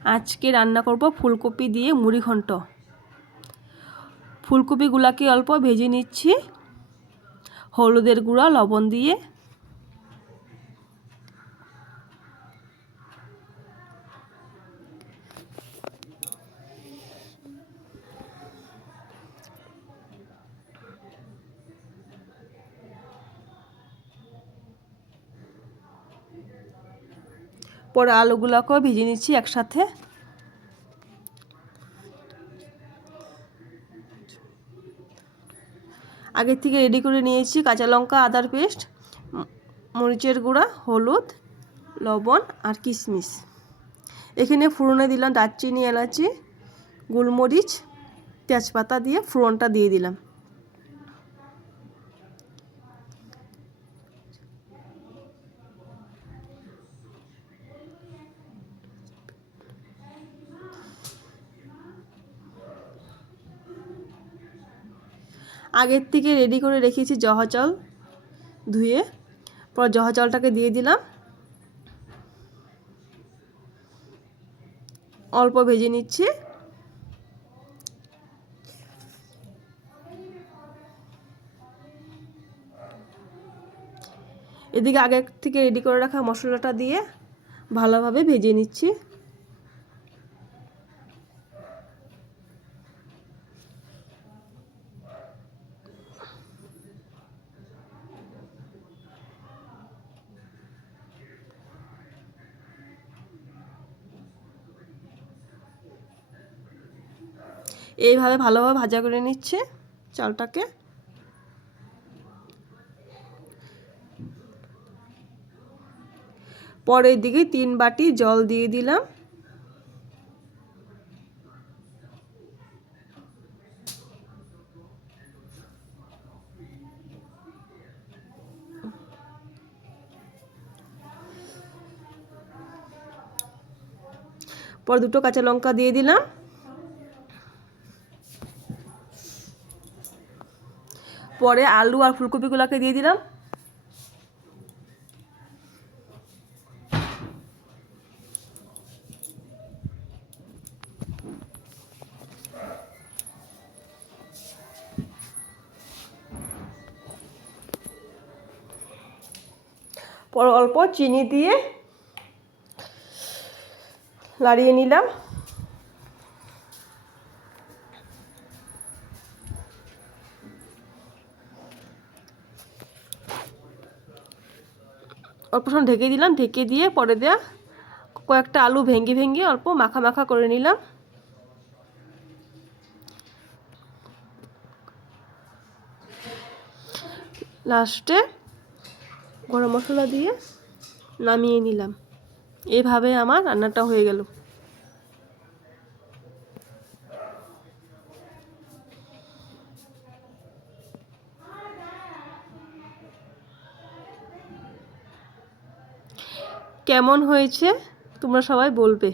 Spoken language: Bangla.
আজকে রান্না করব ফুলকপি দিয়ে মুড়ি ঘন্ট। ফুলকপিগুলোকে অল্প ভেজে নিচ্ছি হলুদের গুঁড়া লবণ দিয়ে। পরে আলুগুলোকেও ভেজে নিচ্ছি একসাথে। আগে থেকে রেডি করে নিয়েছি কাঁচা লঙ্কা, আদার পেস্ট, মরিচের গুঁড়া, হলুদ, লবণ আর কিশমিশ। এখানে ফোড়নে দিলাম দারচিনি, এলাচি, গোলমরিচ, তেজপাতা দিয়ে ফোড়নটা দিয়ে দিলাম। আগের থেকে রেডি করে রেখেছি জহা চাল ধুয়ে, পর জহা চালটাকে দিয়ে দিলাম। অল্প ভেজে নিচ্ছি। এদিকে আগে থেকে রেডি করে রাখা মশলাটা দিয়ে ভালোভাবে ভেজে নিচ্ছি। এইভাবে ভালোভাবে ভাজা করে নিচ্ছে চালটাকে। পরের দিকে 3 বাটি জল দিয়ে দিলাম। পর 2টো কাঁচা লঙ্কা দিয়ে দিলাম। পরে আলু আর ফুলকপিগুলোকে দিয়ে দিলাম। পর অল্প চিনি দিয়ে নাড়িয়ে নিলাম। অল্প সময় ঢেকে দিলাম। ঢেকে দিয়ে পরে দেওয়া কয়েকটা আলু ভেঙে ভেঙে অল্প মাখা মাখা করে নিলাম। লাস্টে গরম মশলা দিয়ে নামিয়ে নিলাম। এইভাবে আমার রান্নাটা হয়ে গেল। কেমন হয়েছে তোমরা সবাই বলবে।